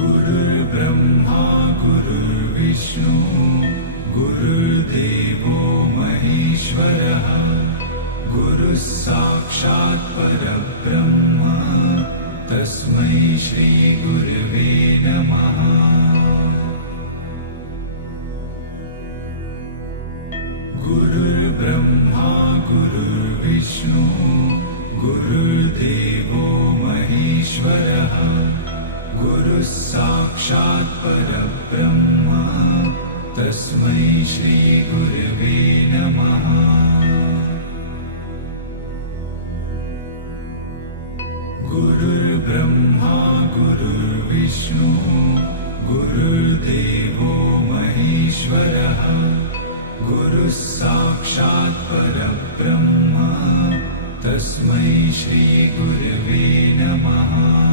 गुरुर्ब्रह्मा गुरुर्विष्णु गुरुर्देवो महेश्वरः गुरुः साक्षात् परब्रह्म तस्मै श्री गुरवे नमः। गुरुर्ब्रह्मा गुरुर्विष्णु गुरुर्देवो महेश्वरः गुरुः साक्षात् परब्रह्म तस्मै श्री गुरवे नमः। गुरुर्ब्रह्मा गुरुर्विष्णु गुरुर्देवो महेश्वरः गुरुः साक्षात् परब्रह्म तस्मै श्री गुरवे नमः।